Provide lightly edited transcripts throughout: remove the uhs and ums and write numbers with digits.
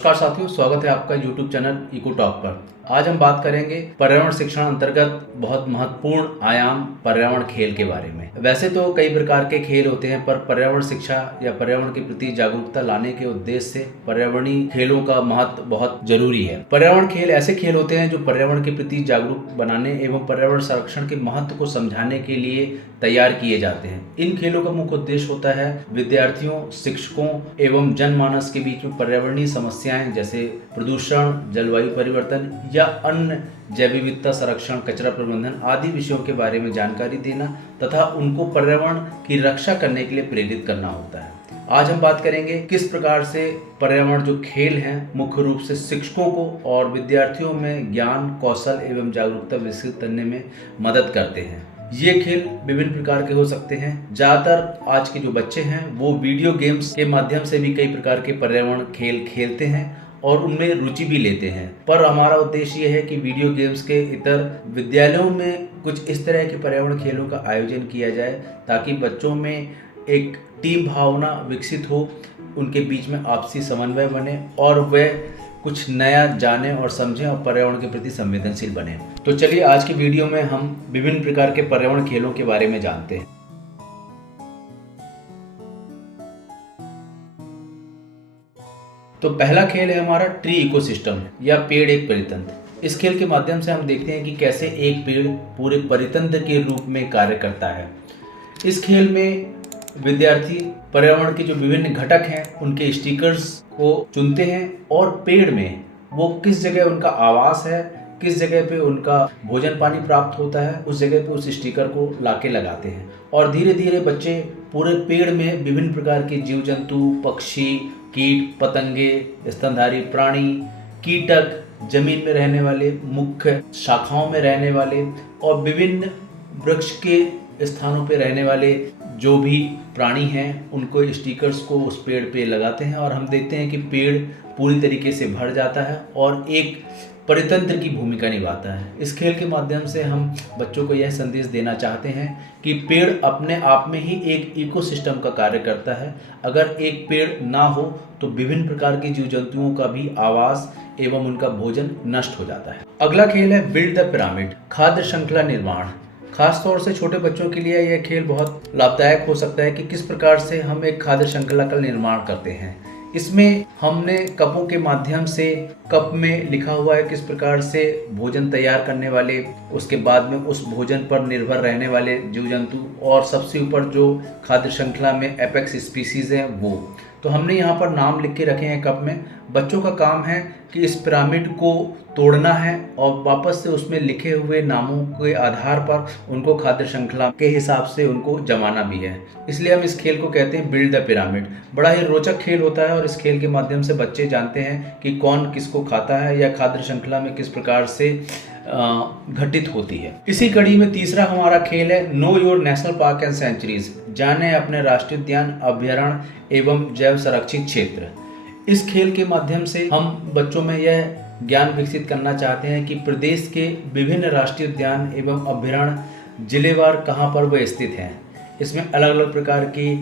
नमस्कार साथियों, स्वागत है आपका YouTube चैनल इको टॉक पर। आज हम बात करेंगे पर्यावरण शिक्षण अंतर्गत बहुत महत्वपूर्ण आयाम पर्यावरण खेल के बारे में। वैसे तो कई प्रकार के खेल होते हैं, पर पर्यावरण शिक्षा या पर्यावरण के प्रति जागरूकता लाने के उद्देश्य से पर्यावरणीय खेलों का महत्व बहुत जरूरी है। पर्यावरण खेल ऐसे खेल होते हैं जो पर्यावरण के प्रति जागरूक बनाने एवं पर्यावरण संरक्षण के महत्व को समझाने के लिए तैयार किए जाते हैं। इन खेलों का मुख्य उद्देश्य होता है विद्यार्थियों, शिक्षकों एवं जनमानस के बीच में पर्यावरणीय समस्याएं जैसे प्रदूषण, जलवायु परिवर्तन या अन्य जैव विविधता संरक्षण, कचरा प्रबंधन आदि विषयों के बारे में जानकारी देना तथा उनको पर्यावरण की रक्षा करने के लिए प्रेरित करना होता है। आज हम बात करेंगे किस प्रकार से पर्यावरण जो खेल हैं मुख्य रूप से शिक्षकों को और विद्यार्थियों में ज्ञान, कौशल एवं जागरूकता विकसित करने में मदद करते हैं। ये खेल विभिन्न प्रकार के हो सकते हैं। ज्यादातर आज के जो बच्चे हैं वो वीडियो गेम्स के माध्यम से भी कई प्रकार के पर्यावरण खेल खेलते हैं और उनमें रुचि भी लेते हैं, पर हमारा उद्देश्य ये है कि वीडियो गेम्स के इतर विद्यालयों में कुछ इस तरह के पर्यावरण खेलों का आयोजन किया जाए ताकि बच्चों में एक टीम भावना विकसित हो, उनके बीच में आपसी समन्वय बने और वे कुछ नया जाने और समझें और पर्यावरण के प्रति संवेदनशील बने। तो चलिए आज की वीडियो में हम विभिन्न प्रकार के पर्यावरण खेलों के बारे में जानते हैं। तो पहला खेल है हमारा ट्री इकोसिस्टम या पेड़ एक परितंत्र। इस खेल के माध्यम से हम देखते हैं कि कैसे एक पेड़ पूरे परितंत्र के रूप में कार्य करता है। इस खेल में विद्यार्थी पर्यावरण के जो विभिन्न घटक हैं उनके स्टिकर्स को चुनते हैं और पेड़ में वो किस जगह उनका आवास है, किस जगह पे उनका भोजन पानी प्राप्त होता है, उस जगह पे उस स्टिकर को लाके लगाते हैं और धीरे धीरे बच्चे पूरे पेड़ में विभिन्न प्रकार के जीव जंतु, पक्षी, कीट, पतंगे, स्तनधारी प्राणी, कीटक, जमीन में रहने वाले, मुख्य शाखाओं में रहने वाले और विभिन्न वृक्ष के स्थानों पे रहने वाले जो भी प्राणी हैं उनको स्टिकर्स को उस पेड़ पे लगाते हैं और हम देखते हैं कि पेड़ पूरी तरीके से भर जाता है और एक परितंत्र की भूमिका निभाता है। इस खेल के माध्यम से हम बच्चों को यह संदेश देना चाहते हैं कि पेड़ अपने आप में ही एक इकोसिस्टम का कार्य करता है। अगर एक पेड़ ना हो तो विभिन्न प्रकार के जीव जंतुओं का भी आवास एवं उनका भोजन नष्ट हो जाता है। अगला खेल है बिल्ड द पिरामिड, खाद्य श्रृंखला निर्माण। खास तौर से छोटे बच्चों के लिए यह खेल बहुत लाभदायक हो सकता है कि किस प्रकार से हम एक खाद्य श्रृंखला का निर्माण करते हैं। इसमें हमने कपों के माध्यम से कप में लिखा हुआ है किस प्रकार से भोजन तैयार करने वाले, उसके बाद में उस भोजन पर निर्भर रहने वाले जीव जंतु और सबसे ऊपर जो खाद्य श्रृंखला में एपेक्स स्पीसीज है वो, तो हमने यहाँ पर नाम लिख के रखे हैं कप में। बच्चों का काम है कि इस पिरामिड को तोड़ना है और वापस से उसमें लिखे हुए नामों के आधार पर उनको खाद्य श्रृंखला के हिसाब से उनको जमाना भी है। इसलिए हम इस खेल को कहते हैं बिल्ड द पिरामिड। बड़ा ही रोचक खेल होता है और इस खेल के माध्यम से बच्चे जानते हैं कि कौन किसको खाता है या खाद्य श्रृंखला में किस प्रकार से घटित होती है। इसी कड़ी में तीसरा हमारा खेल है know your national park and sanctuaries, जाने अपने राष्ट्रीय उद्यान, अभ्यारण्य एवं जैव संरक्षित क्षेत्र। इस खेल के माध्यम से हम बच्चों में यह ज्ञान विकसित करना चाहते हैं कि प्रदेश के विभिन्न राष्ट्रीय उद्यान एवं अभ्यारण्य जिलेवार कहाँ पर वे स्थित हैं। इसमें अलग अलग प्रकार की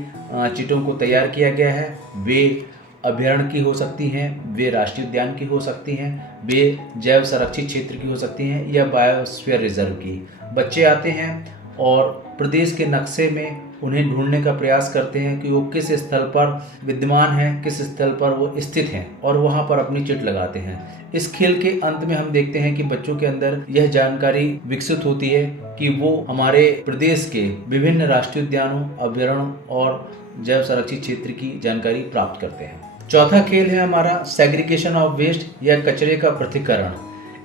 चीज़ों को तैयार किया गया है। वे अभ्यारण्य की हो सकती हैं, वे राष्ट्रीय उद्यान की हो सकती हैं, वे जैव संरक्षित क्षेत्र की हो सकती हैं या बायोस्फीयर रिजर्व की। बच्चे आते हैं और प्रदेश के नक्शे में उन्हें ढूंढने का प्रयास करते हैं कि वो किस स्थल पर विद्यमान है, किस स्थल पर वो स्थित हैं और वहाँ पर अपनी चिट लगाते हैं। इस खेल के अंत में हम देखते हैं कि बच्चों के अंदर यह जानकारी विकसित होती है कि वो हमारे प्रदेश के विभिन्न राष्ट्रीय उद्यानों, अभ्यारण्यों और जैव संरक्षित क्षेत्र की जानकारी प्राप्त करते हैं। चौथा खेल है हमारा सेग्रीगेशन ऑफ वेस्ट या कचरे का पृथक्करण।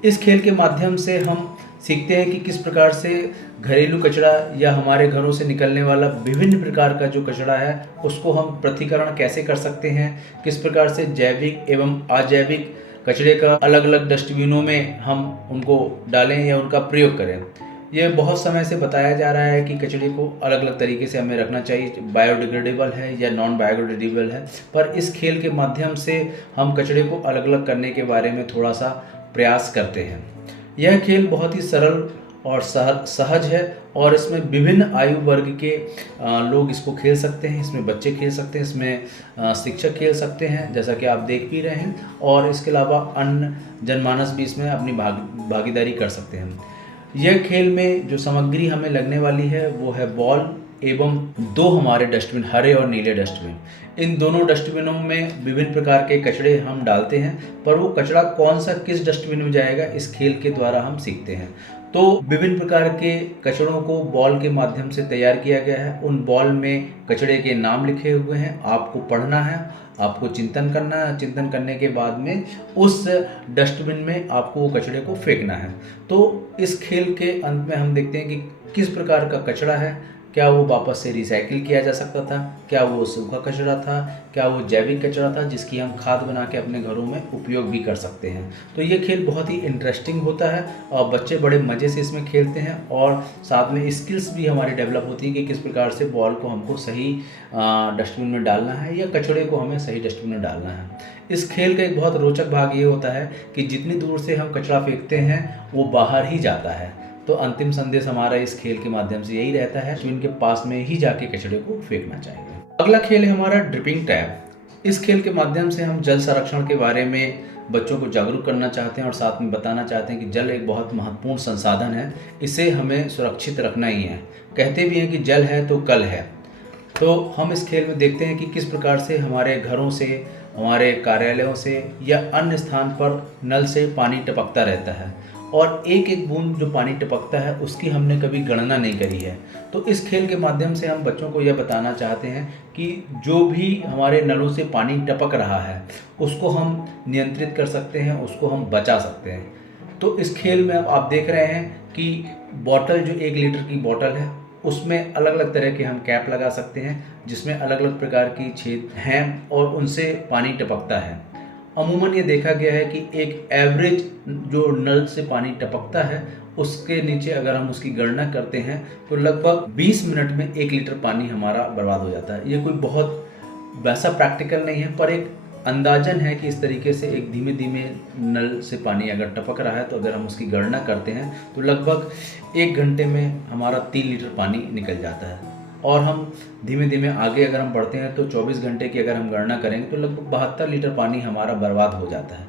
इस खेल के माध्यम से हम सीखते हैं कि किस प्रकार से घरेलू कचरा या हमारे घरों से निकलने वाला विभिन्न प्रकार का जो कचरा है उसको हम पृथक्करण कैसे कर सकते हैं, किस प्रकार से जैविक एवं अजैविक कचरे का अलग अलग डस्टबिनों में हम उनको डालें या उनका प्रयोग करें। ये बहुत समय से बताया जा रहा है कि कचरे को अलग अलग तरीके से हमें रखना चाहिए, बायोडिग्रेडेबल है या नॉन बायोडिग्रेडेबल है, पर इस खेल के माध्यम से हम कचरे को अलग अलग करने के बारे में थोड़ा सा प्रयास करते हैं। यह खेल बहुत ही सरल और सहज है और इसमें विभिन्न आयु वर्ग के लोग इसको खेल सकते हैं। इसमें बच्चे खेल सकते हैं, इसमें शिक्षक खेल सकते हैं, जैसा कि आप देख भी रहे हैं, और इसके अलावा अन्य जनमानस भी इसमें अपनी भागीदारी कर सकते हैं। यह खेल में जो सामग्री हमें लगने वाली है वो है बॉल एवं 2 हमारे डस्टबिन, हरे और नीले डस्टबिन। इन दोनों डस्टबिनों में विभिन्न प्रकार के कचड़े हम डालते हैं, पर वो कचरा कौन सा किस डस्टबिन में जाएगा इस खेल के द्वारा हम सीखते हैं। तो विभिन्न प्रकार के कचड़ों को बॉल के माध्यम से तैयार किया गया है। उन बॉल में कचड़े के नाम लिखे हुए हैं, आपको पढ़ना है, आपको चिंतन करना है, चिंतन करने के बाद में उस डस्टबिन में आपको वो कचड़े को फेंकना है। तो इस खेल के अंत में हम देखते हैं कि किस प्रकार का कचरा है, क्या वो वापस से रिसाइकिल किया जा सकता था, क्या वो सूखा कचरा था, क्या वो जैविक कचरा था जिसकी हम खाद बना के अपने घरों में उपयोग भी कर सकते हैं। तो ये खेल बहुत ही इंटरेस्टिंग होता है और बच्चे बड़े मज़े से इसमें खेलते हैं और साथ में स्किल्स भी हमारी डेवलप होती है कि किस प्रकार से बॉल को हमको सही डस्टबिन में डालना है या कचड़े को हमें सही डस्टबिन में डालना है। इस खेल का एक बहुत रोचक भाग ये होता है कि जितनी दूर से हम कचरा फेंकते हैं वो बाहर ही जाता है। तो अंतिम संदेश हमारा इस खेल के माध्यम से यही रहता है, डस्टबिन के पास में ही जाके कचड़े को फेंकना चाहिए। अगला खेल है हमारा ड्रिपिंग टैब। इस खेल के माध्यम से हम जल संरक्षण के बारे में बच्चों को जागरूक करना चाहते हैं और साथ में बताना चाहते हैं कि जल एक बहुत महत्वपूर्ण संसाधन है, इसे हमें सुरक्षित रखना ही है। कहते भी हैं कि जल है तो कल है। तो हम इस खेल में देखते हैं कि किस प्रकार से हमारे घरों से, हमारे कार्यालयों से या अन्य स्थान पर नल से पानी टपकता रहता है और एक एक बूंद जो पानी टपकता है उसकी हमने कभी गणना नहीं करी है। तो इस खेल के माध्यम से हम बच्चों को यह बताना चाहते हैं कि जो भी हमारे नलों से पानी टपक रहा है उसको हम नियंत्रित कर सकते हैं, उसको हम बचा सकते हैं। तो इस खेल में अब आप देख रहे हैं कि बॉटल जो 1 लीटर की बॉटल है उसमें अलग अलग तरह के हम कैप लगा सकते हैं जिसमें अलग अलग प्रकार की छेद हैं और उनसे पानी टपकता है। अमूमन ये देखा गया है कि एक एवरेज जो नल से पानी टपकता है उसके नीचे अगर हम उसकी गणना करते हैं तो लगभग 20 मिनट में 1 लीटर पानी हमारा बर्बाद हो जाता है। ये कोई बहुत वैसा प्रैक्टिकल नहीं है, पर एक अंदाजन है कि इस तरीके से एक धीमे धीमे नल से पानी अगर टपक रहा है तो अगर हम उसकी गणना करते हैं तो लगभग 1 घंटे में हमारा 3 लीटर पानी निकल जाता है। और हम धीमे धीमे आगे अगर हम बढ़ते हैं तो 24 घंटे की अगर हम गणना करेंगे तो लगभग 72 लीटर पानी हमारा बर्बाद हो जाता है।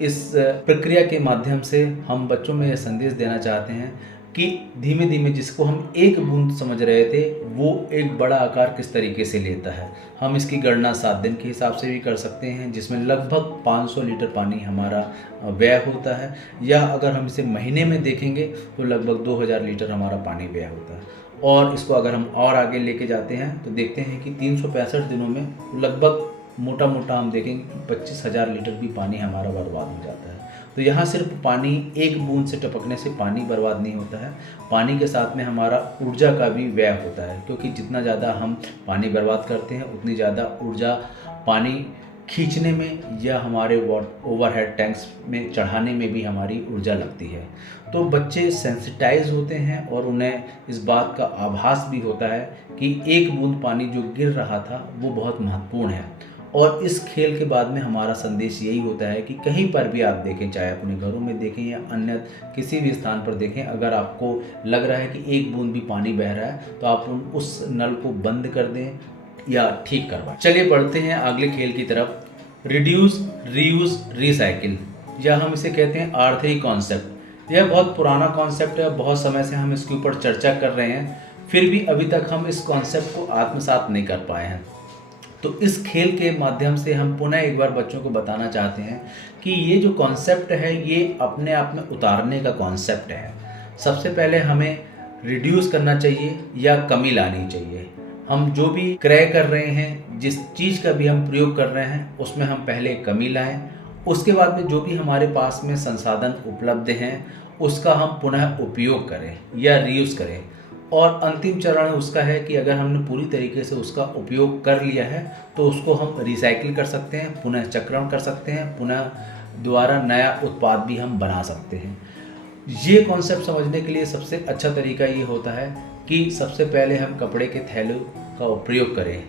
इस प्रक्रिया के माध्यम से हम बच्चों में यह संदेश देना चाहते हैं कि धीमे धीमे जिसको हम 1 बूंद समझ रहे थे वो एक बड़ा आकार किस तरीके से लेता है। हम इसकी गणना 7 दिन के हिसाब से भी कर सकते हैं जिसमें लगभग 500 लीटर पानी हमारा व्यय होता है, या अगर हम इसे महीने में देखेंगे तो लगभग 2000 लीटर हमारा पानी व्यय होता है। और इसको अगर हम और आगे लेके जाते हैं तो देखते हैं कि 365 दिनों में लगभग मोटा मोटा हम देखेंगे 25,000 लीटर भी पानी हमारा बर्बाद हो जाता है। तो यहाँ सिर्फ पानी 1 बूंद से टपकने से पानी बर्बाद नहीं होता है, पानी के साथ में हमारा ऊर्जा का भी व्यय होता है, क्योंकि जितना ज़्यादा हम पानी बर्बाद करते हैं उतनी ज़्यादा ऊर्जा पानी खींचने में या हमारे ओवरहेड टैंक्स में चढ़ाने में भी हमारी ऊर्जा लगती है। तो बच्चे सेंसिटाइज होते हैं और उन्हें इस बात का आभास भी होता है कि 1 बूंद पानी जो गिर रहा था वो बहुत महत्वपूर्ण है। और इस खेल के बाद में हमारा संदेश यही होता है कि कहीं पर भी आप देखें, चाहे अपने घरों में देखें या अन्य किसी भी स्थान पर देखें, अगर आपको लग रहा है कि 1 बूंद भी पानी बह रहा है तो आप उस नल को बंद कर दें या ठीक करवाएं। चलिए बढ़ते हैं अगले खेल की तरफ। रिड्यूस, रीयूज, रिसाइकिल, या हम इसे कहते हैं R3 कॉन्सेप्ट। यह बहुत पुराना कॉन्सेप्ट है, बहुत समय से हम इसके ऊपर चर्चा कर रहे हैं, फिर भी अभी तक हम इस कॉन्सेप्ट को आत्मसात नहीं कर पाए हैं। तो इस खेल के माध्यम से हम पुनः एक बार बच्चों को बताना चाहते हैं कि ये जो कॉन्सेप्ट है ये अपने आप में उतारने का कॉन्सेप्ट है। सबसे पहले हमें रिड्यूस करना चाहिए या कमी लानी चाहिए। हम जो भी क्रय कर रहे हैं, जिस चीज़ का भी हम प्रयोग कर रहे हैं उसमें हम पहले कमी लाएं, उसके बाद में जो भी हमारे पास में संसाधन उपलब्ध हैं उसका हम पुनः उपयोग करें या रीयूज़ करें। और अंतिम चरण उसका है कि अगर हमने पूरी तरीके से उसका उपयोग कर लिया है तो उसको हम रिसाइकिल कर सकते हैं, पुनः चक्रण कर सकते हैं, पुनः दोबारा नया उत्पाद भी हम बना सकते हैं। ये कॉन्सेप्ट समझने के लिए सबसे अच्छा तरीका ये होता है कि सबसे पहले हम कपड़े के थैलों का प्रयोग करें,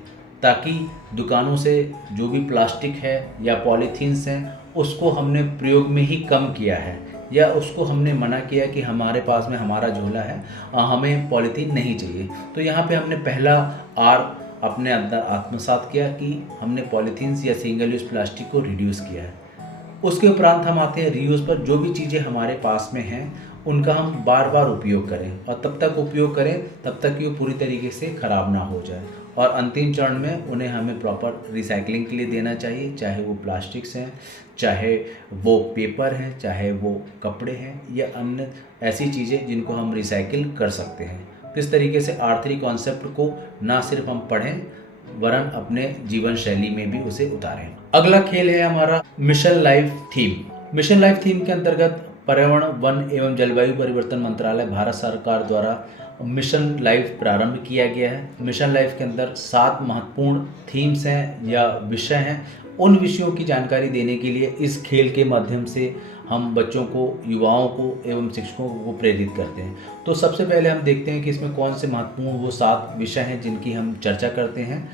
ताकि दुकानों से जो भी प्लास्टिक है या पॉलीथीन्स हैं उसको हमने प्रयोग में ही कम किया है। या उसको हमने मना किया कि हमारे पास में हमारा झोला है, हमें पॉलीथीन नहीं चाहिए। तो यहाँ पे हमने पहला आर अपने अंदर आत्मसात किया कि हमने पॉलीथीन्स या सिंगल यूज़ प्लास्टिक को रिड्यूस किया है। उसके उपरांत हम आते हैं रीयूज़ पर। जो भी चीज़ें हमारे पास में हैं उनका हम बार बार उपयोग करें और तब तक उपयोग करें तब तक कि वो पूरी तरीके से ख़राब ना हो जाए, और अंतिम चरण में उन्हें हमें प्रॉपर रिसाइकलिंग के लिए देना चाहिए, चाहे वो प्लास्टिक्स हैं, चाहे वो पेपर हैं, चाहे वो कपड़े हैं या अन्य ऐसी चीज़ें जिनको हम रिसाइकिल कर सकते हैं। तो इस तरीके से R3 कॉन्सेप्ट को ना सिर्फ हम पढ़ें वरन अपने जीवन शैली में भी उसे उतारें। अगला खेल है हमारा mission life theme. Mission life theme के अंतर्गत पर्यावरण, वन एवं जलवायु परिवर्तन मंत्रालय भारत सरकार द्वारा मिशन लाइफ प्रारंभ किया गया है। मिशन लाइफ के अंदर 7 महत्वपूर्ण थीम्स हैं या विषय हैं। उन विषयों की जानकारी देने के लिए इस खेल के माध्यम से हम बच्चों को, युवाओं को एवं शिक्षकों को प्रेरित करते हैं। तो सबसे पहले हम देखते हैं कि इसमें कौन से महत्वपूर्ण वो 7 विषय हैं जिनकी हम चर्चा करते हैं।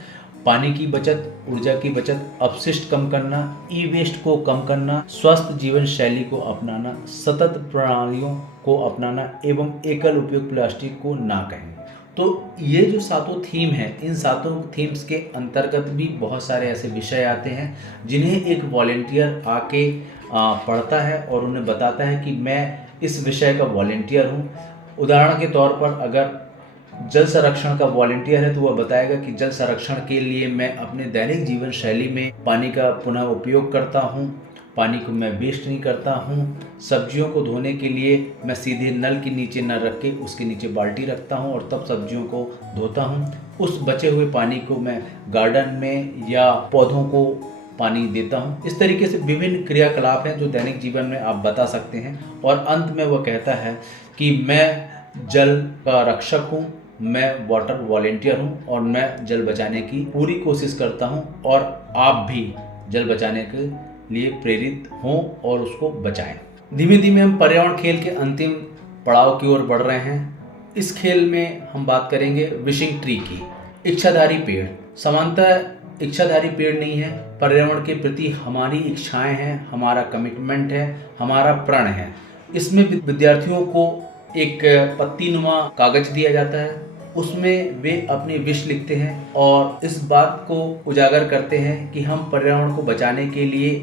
पानी की बचत, ऊर्जा की बचत, अपशिष्ट कम करना, ई वेस्ट को कम करना, स्वस्थ जीवन शैली को अपनाना, सतत प्रणालियों को अपनाना एवं एकल उपयोग प्लास्टिक को ना कहें। तो ये जो 7 थीम हैं, इन 7 थीम्स के अंतर्गत भी बहुत सारे ऐसे विषय आते हैं जिन्हें एक वॉलेंटियर आके पढ़ता है और उन्हें बताता है कि मैं इस विषय का वॉलेंटियर हूँ। उदाहरण के तौर पर अगर जल संरक्षण का वॉलेंटियर है तो वह बताएगा कि जल संरक्षण के लिए मैं अपने दैनिक जीवन शैली में पानी का पुनः उपयोग करता हूँ, पानी को मैं वेस्ट नहीं करता हूँ, सब्जियों को धोने के लिए मैं सीधे नल के नीचे न रख के उसके नीचे बाल्टी रखता हूँ और तब सब्जियों को धोता हूँ। उस बचे हुए पानी को मैं गार्डन में या पौधों को पानी देता हूँ। इस तरीके से विभिन्न क्रियाकलाप हैं जो दैनिक जीवन में आप बता सकते हैं। और अंत में वह कहता है कि मैं जल का रक्षक हूँ, मैं वाटर वॉलेंटियर हूँ और मैं जल बचाने की पूरी कोशिश करता हूँ और आप भी जल बचाने के लिए प्रेरित हों और उसको बचाएं। धीमे धीमे हम पर्यावरण खेल के अंतिम पड़ाव की ओर बढ़ रहे हैं। इस खेल में हम बात करेंगे विशिंग ट्री की, इच्छाधारी पेड़। सामान्यतः इच्छाधारी पेड़ नहीं है, पर्यावरण के प्रति हमारी इच्छाएं हैं, हमारा कमिटमेंट है, हमारा प्रण है। इसमें विद्यार्थियों को एक पत्तीनुमा कागज दिया जाता है, उसमें वे अपनी विश लिखते हैं और इस बात को उजागर करते हैं कि हम पर्यावरण को बचाने के लिए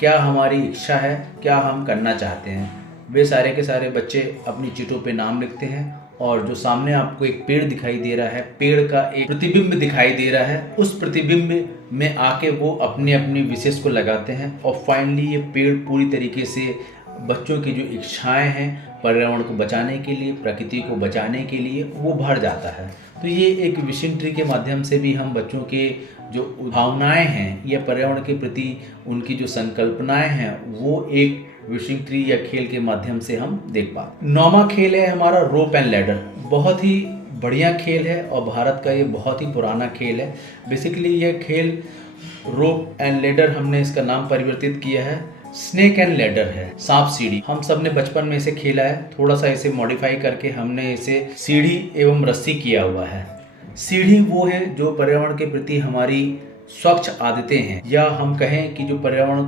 क्या हमारी इच्छा है, क्या हम करना चाहते हैं। वे सारे के सारे बच्चे अपनी चिट्ठों पे नाम लिखते हैं और जो सामने आपको एक पेड़ दिखाई दे रहा है, पेड़ का एक प्रतिबिंब दिखाई दे रहा है, उस प्रतिबिंब में आके वो अपनी अपनी विशेष को लगाते हैं और फाइनली ये पेड़ पूरी तरीके से बच्चों की जो इच्छाएं हैं पर्यावरण को बचाने के लिए, प्रकृति को बचाने के लिए, वो भर जाता है। तो ये एक विशिंग ट्री के माध्यम से भी हम बच्चों के जो भावनाएं हैं या पर्यावरण के प्रति उनकी जो संकल्पनाएं हैं वो एक विशिंग ट्री या खेल के माध्यम से हम देख पाते। 9वां खेल है हमारा रोप एंड लैडर। बहुत ही बढ़िया खेल है और भारत का ये बहुत ही पुराना खेल है। बेसिकली ये खेल रोप एंड लैडर, हमने इसका नाम परिवर्तित किया है, स्नेक एंड लैडर है, सांप सीढ़ी। हम सब ने बचपन में इसे खेला है, थोड़ा सा इसे मॉडिफाई करके हमने इसे सीढ़ी एवं रस्सी किया हुआ है। सीढ़ी वो है जो पर्यावरण के प्रति हमारी स्वच्छ आदतें हैं या हम कहें कि जो पर्यावरण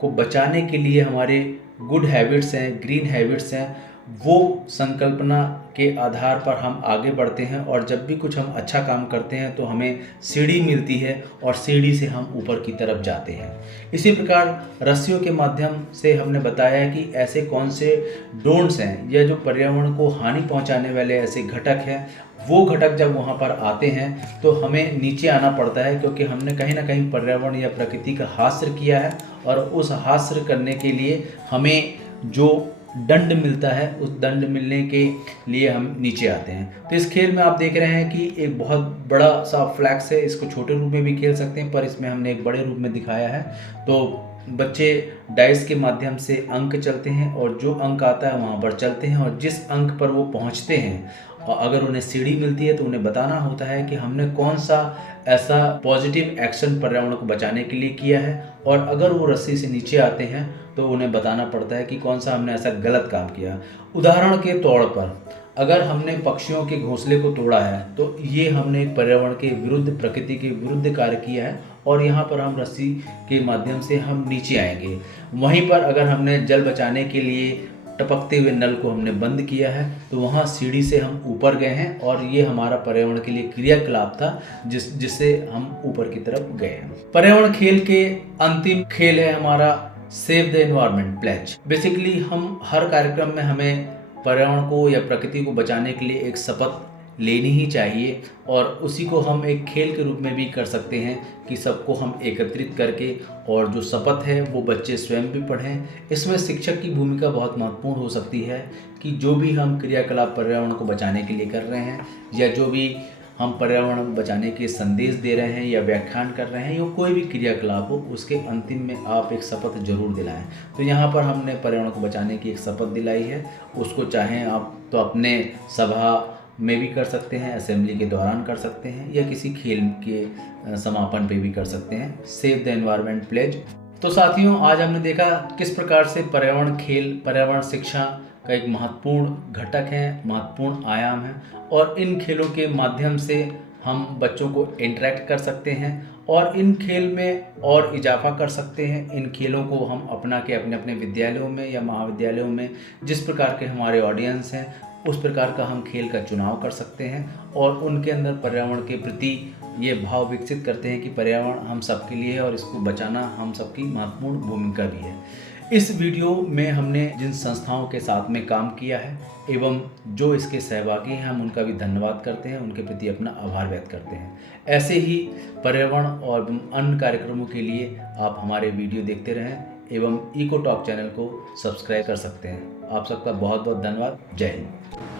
को बचाने के लिए हमारे गुड हैबिट्स हैं, ग्रीन हैबिट्स हैं, वो संकल्पना के आधार पर हम आगे बढ़ते हैं और जब भी कुछ हम अच्छा काम करते हैं तो हमें सीढ़ी मिलती है और सीढ़ी से हम ऊपर की तरफ जाते हैं। इसी प्रकार रस्सियों के माध्यम से हमने बताया कि ऐसे कौन से डोंट्स हैं या जो पर्यावरण को हानि पहुंचाने वाले ऐसे घटक हैं, वो घटक जब वहाँ पर आते हैं तो हमें नीचे आना पड़ता है क्योंकि हमने कहीं ना कहीं पर्यावरण या प्रकृति का हास्य किया है और उस हास्य करने के लिए हमें जो दंड मिलता है उस दंड मिलने के लिए हम नीचे आते हैं। तो इस खेल में आप देख रहे हैं कि एक बहुत बड़ा सा फ्लैक्स है, इसको छोटे रूप में भी खेल सकते हैं पर इसमें हमने एक बड़े रूप में दिखाया है। तो बच्चे डाइस के माध्यम से अंक चलते हैं और जो अंक आता है वहाँ पर चलते हैं और जिस अंक पर वो पहुँचते हैं और अगर उन्हें सीढ़ी मिलती है तो उन्हें बताना होता है कि हमने कौन सा ऐसा पॉजिटिव एक्शन पर्यावरण को बचाने के लिए किया है, और अगर वो रस्सी से नीचे आते हैं तो उन्हें बताना पड़ता है कि कौन सा हमने ऐसा गलत काम किया। उदाहरण के तौर पर अगर हमने पक्षियों के घोंसले को तोड़ा है तो ये हमने पर्यावरण के विरुद्ध, प्रकृति के विरुद्ध कार्य किया है और यहाँ पर हम रस्सी के माध्यम से हम नीचे आएंगे। वहीं पर अगर हमने जल बचाने के लिए टपकते हुए नल को हमने बंद किया है, तो वहाँ सीढ़ी से हम ऊपर गए हैं और ये हमारा पर्यावरण के लिए क्रियाकलाप था जिससे हम ऊपर की तरफ गए हैं। पर्यावरण खेल के अंतिम खेल है हमारा save the environment pledge. Basically हम हर कार्यक्रम में हमें पर्यावरण को या प्रकृति को बचाने के लिए एक शपथ लेनी ही चाहिए, और उसी को हम एक खेल के रूप में भी कर सकते हैं कि सबको हम एकत्रित करके और जो शपथ है वो बच्चे स्वयं भी पढ़ें। इसमें शिक्षक की भूमिका बहुत महत्वपूर्ण हो सकती है कि जो भी हम क्रियाकलाप पर्यावरण को बचाने के लिए कर रहे हैं, या जो भी हम पर्यावरण बचाने के संदेश दे रहे हैं या व्याख्यान कर रहे हैं, या कोई भी क्रियाकलाप हो, उसके अंतिम में आप एक शपथ जरूर दिलाएं। तो यहाँ पर हमने पर्यावरण को बचाने की एक शपथ दिलाई है। उसको चाहें आप तो अपने सभा में भी कर सकते हैं, असेंबली के दौरान कर सकते हैं, या किसी खेल के समापन पे भी कर सकते हैं। Save the environment pledge. तो साथियों, आज हमने देखा किस प्रकार से पर्यावरण खेल पर्यावरण शिक्षा का एक महत्वपूर्ण घटक है, महत्वपूर्ण आयाम है, और इन खेलों के माध्यम से हम बच्चों को इंटरेक्ट कर सकते हैं और इन खेल में और इजाफा कर सकते हैं। इन खेलों को हम अपना के अपने अपने विद्यालयों में या महाविद्यालयों में जिस प्रकार के हमारे ऑडियंस हैं उस प्रकार का हम खेल का चुनाव कर सकते हैं, और उनके अंदर पर्यावरण के प्रति ये भाव विकसित करते हैं कि पर्यावरण हम सबके लिए है और इसको बचाना हम सबकी महत्वपूर्ण भूमिका भी है। इस वीडियो में हमने जिन संस्थाओं के साथ में काम किया है एवं जो इसके सहभागी हैं, हम उनका भी धन्यवाद करते हैं, उनके प्रति अपना आभार व्यक्त करते हैं। ऐसे ही पर्यावरण और अन्य कार्यक्रमों के लिए आप हमारे वीडियो देखते रहें एवं इको टॉक चैनल को सब्सक्राइब कर सकते हैं। आप सबका बहुत बहुत धन्यवाद। जय हिंद।